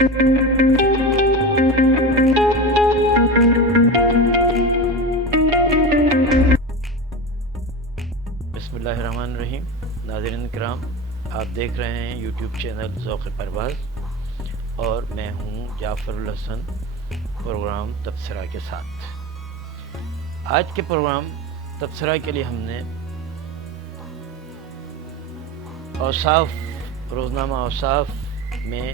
بسم اللہ الرحمن الرحیم. ناظرین کرام، آپ دیکھ رہے ہیں یوٹیوب چینل ذوق پرواز اور میں ہوں جعفر الحسن پروگرام تبصرہ کے ساتھ. آج کے پروگرام تبصرہ کے لیے ہم نے روزنامہ اوصاف میں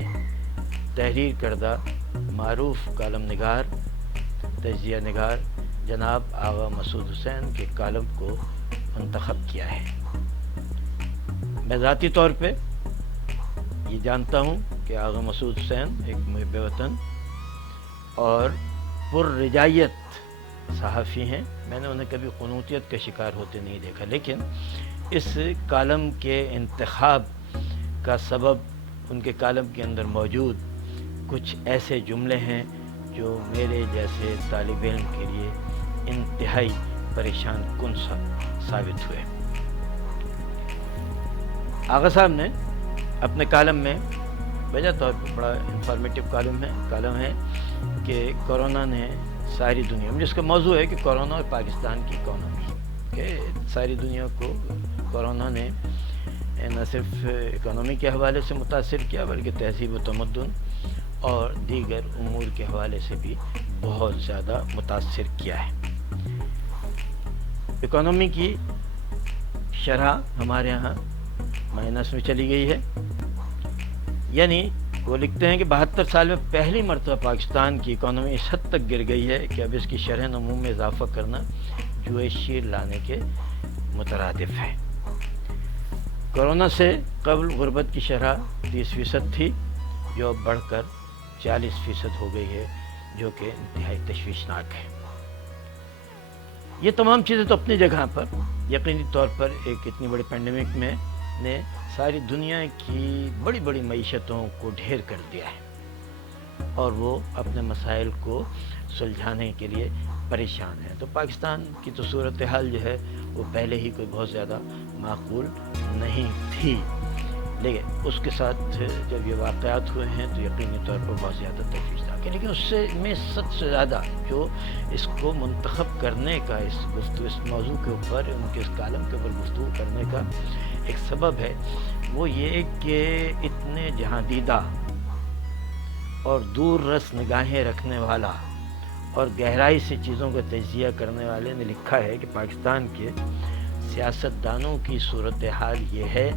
تحریر کردہ معروف کالم نگار، تجزیہ نگار جناب آغا مسعود حسین کے کالم کو منتخب کیا ہے. میں ذاتی طور پہ یہ جانتا ہوں کہ آغا مسعود حسین ایک محب وطن اور پررجائیت صحافی ہیں. میں نے انہیں کبھی قنوطیت کا شکار ہوتے نہیں دیکھا، لیکن اس کالم کے انتخاب کا سبب ان کے کالم کے اندر موجود کچھ ایسے جملے ہیں جو میرے جیسے طالب علم کے لیے انتہائی پریشان کن ثابت ہوئے. آغا صاحب نے اپنے کالم میں وجہ طور پر بڑا انفارمیٹیو کالم ہے کہ کورونا نے ساری دنیا میں، جس کا موضوع ہے کہ کورونا اور پاکستان کی اکانومی، کہ ساری دنیا کو کورونا نے نہ صرف اکانومی کے حوالے سے متاثر کیا بلکہ تہذیب و تمدن اور دیگر امور کے حوالے سے بھی بہت زیادہ متاثر کیا ہے. اکانومی کی شرح ہمارے ہاں مائنس میں چلی گئی ہے، یعنی وہ لکھتے ہیں کہ 72 سال میں پہلی مرتبہ پاکستان کی اکانومی اس حد تک گر گئی ہے کہ اب اس کی شرح نمو میں اضافہ کرنا جوئے شیر لانے کے مترادف ہے. کورونا سے قبل غربت کی شرح 30% تھی، جو اب بڑھ کر 40% ہو گئی ہے، جو کہ انتہائی تشویشناک ہے. یہ تمام چیزیں تو اپنی جگہ پر یقینی طور پر ایک اتنی بڑی پینڈیمک میں نے ساری دنیا کی بڑی بڑی معیشتوں کو ڈھیر کر دیا ہے اور وہ اپنے مسائل کو سلجھانے کے لیے پریشان ہے. تو پاکستان کی تو صورتحال جو ہے وہ پہلے ہی کوئی بہت زیادہ معقول نہیں تھی، لیکن اس کے ساتھ جب یہ واقعات ہوئے ہیں تو یقینی طور پر بہت زیادہ تشویشناک ہے. لیکن اس میں سب سے زیادہ جو اس کو منتخب کرنے کا، اس موضوع کے اوپر، ان کے اس کالم کے اوپر گفتگو کرنے کا ایک سبب ہے، وہ یہ کہ اتنے جہاں دیدہ اور دور رس نگاہیں رکھنے والا اور گہرائی سے چیزوں کا تجزیہ کرنے والے نے لکھا ہے کہ پاکستان کے سیاستدانوں کی صورتحال یہ ہے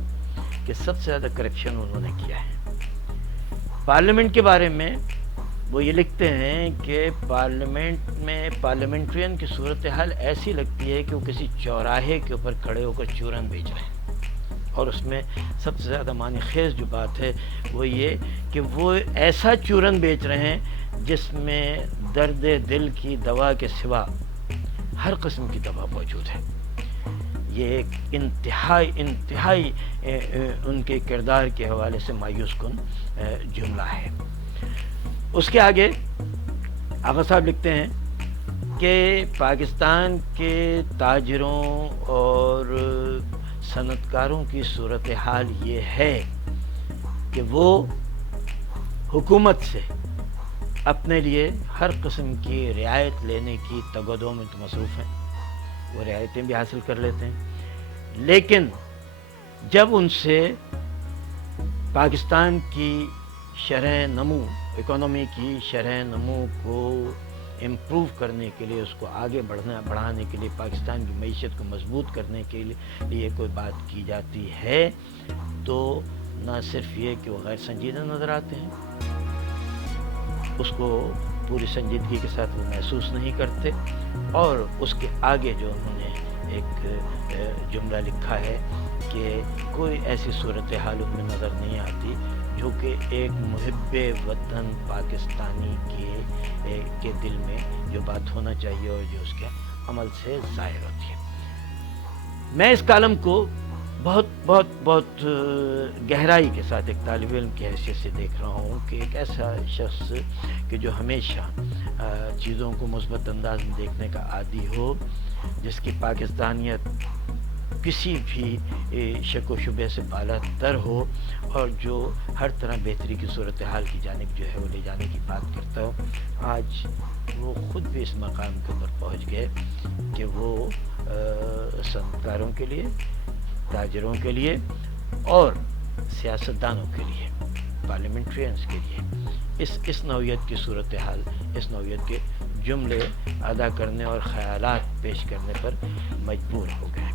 کہ سب سے زیادہ کرپشن انہوں نے کیا ہے. پارلیمنٹ کے بارے میں وہ یہ لکھتے ہیں کہ پارلیمنٹ میں پارلیمنٹرین کی صورتحال ایسی لگتی ہے کہ وہ کسی چوراہے کے اوپر کھڑے ہو کر چورن بیچ رہے ہیں. اور اس میں سب سے زیادہ معنی خیز جو بات ہے وہ یہ کہ وہ ایسا چورن بیچ رہے ہیں جس میں درد دل کی دوا کے سوا ہر قسم کی دوا موجود ہے. یہ ایک انتہائی ان کے کردار کے حوالے سے مایوس کن جملہ ہے. اس کے آگے آغا صاحب لکھتے ہیں کہ پاکستان کے تاجروں اور صنعت کاروں کی صورتحال یہ ہے کہ وہ حکومت سے اپنے لیے ہر قسم کی رعایت لینے کی تگ و دو میں مصروف ہیں. وہ رعایتیں بھی حاصل کر لیتے ہیں، لیکن جب ان سے پاکستان کی شرح نمو، اکانومی کی شرح نمو کو امپروو کرنے کے لیے، اس کو آگے بڑھانے کے لیے، پاکستان کی معیشت کو مضبوط کرنے کے لیے کوئی بات کی جاتی ہے تو نہ صرف یہ کہ وہ غیر سنجیدہ نظر آتے ہیں، اس کو پوری سنجیدگی کے ساتھ وہ محسوس نہیں کرتے. اور اس کے آگے جو انہوں نے ایک جملہ لکھا ہے کہ کوئی ایسی صورتحال ان میں نظر نہیں آتی جو کہ ایک محب وطن پاکستانی کے دل میں جو بات ہونا چاہیے اور جو اس کے عمل سے ظاہر ہوتی ہے. میں اس کالم کو بہت بہت بہت گہرائی کے ساتھ ایک طالب علم کی حیثیت سے دیکھ رہا ہوں کہ ایک ایسا شخص کہ جو ہمیشہ چیزوں کو مثبت انداز میں دیکھنے کا عادی ہو، جس کی پاکستانیت کسی بھی شک و شبہ سے بالا تر ہو اور جو ہر طرح بہتری کی صورتحال کی جانب جو ہے وہ لے جانے کی بات کرتا ہو، آج وہ خود بھی اس مقام کے اوپر پہنچ گئے کہ وہ صنعتکاروں کے لیے، تاجروں کے لیے اور سیاستدانوں کے لیے، پارلیمنٹرینز کے لیے اس نوعیت کی صورتحال، اس نوعیت کے جملے ادا کرنے اور خیالات پیش کرنے پر مجبور ہو گئے۔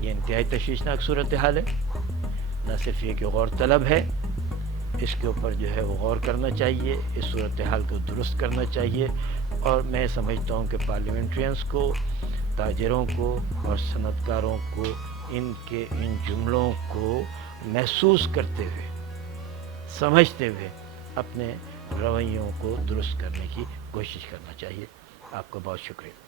یہ انتہائی تشویشناک صورتحال ہے، نہ صرف یہ کہ غور طلب ہے، اس کے اوپر جو ہے وہ غور کرنا چاہیے، اس صورتحال کو درست کرنا چاہیے، اور میں سمجھتا ہوں کہ پارلیمنٹرینز کو، تاجروں کو اور صنعتکاروں کو ان جملوں کو محسوس کرتے ہوئے، سمجھتے ہوئے اپنے رویوں کو درست کرنے کی کوشش کرنا چاہیے۔ آپ کا بہت شکریہ۔